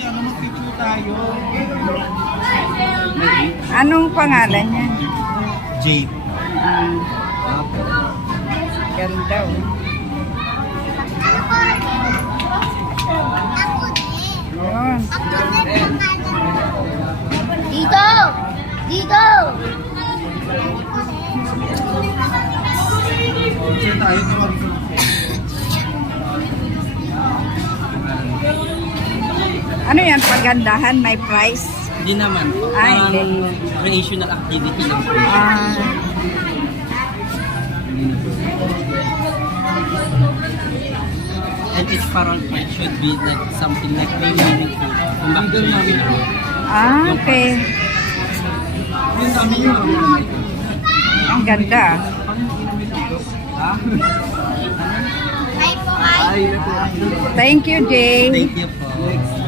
kasi ano, mag-picture tayo. Anong pangalan niya? Jade. Ah, ganda oh. Yun. Dito! Dito! Picture tayo sa mag Ano yan? Pagandahan? May price? Hindi naman. Ah, hindi. Recreational activity lang po. Ah, And each parang fight should be like something like very meaningful. Kung bakit siya okay. Ang ganda. Ha? Hi po, hi. Thank you, Jay. Thank you po.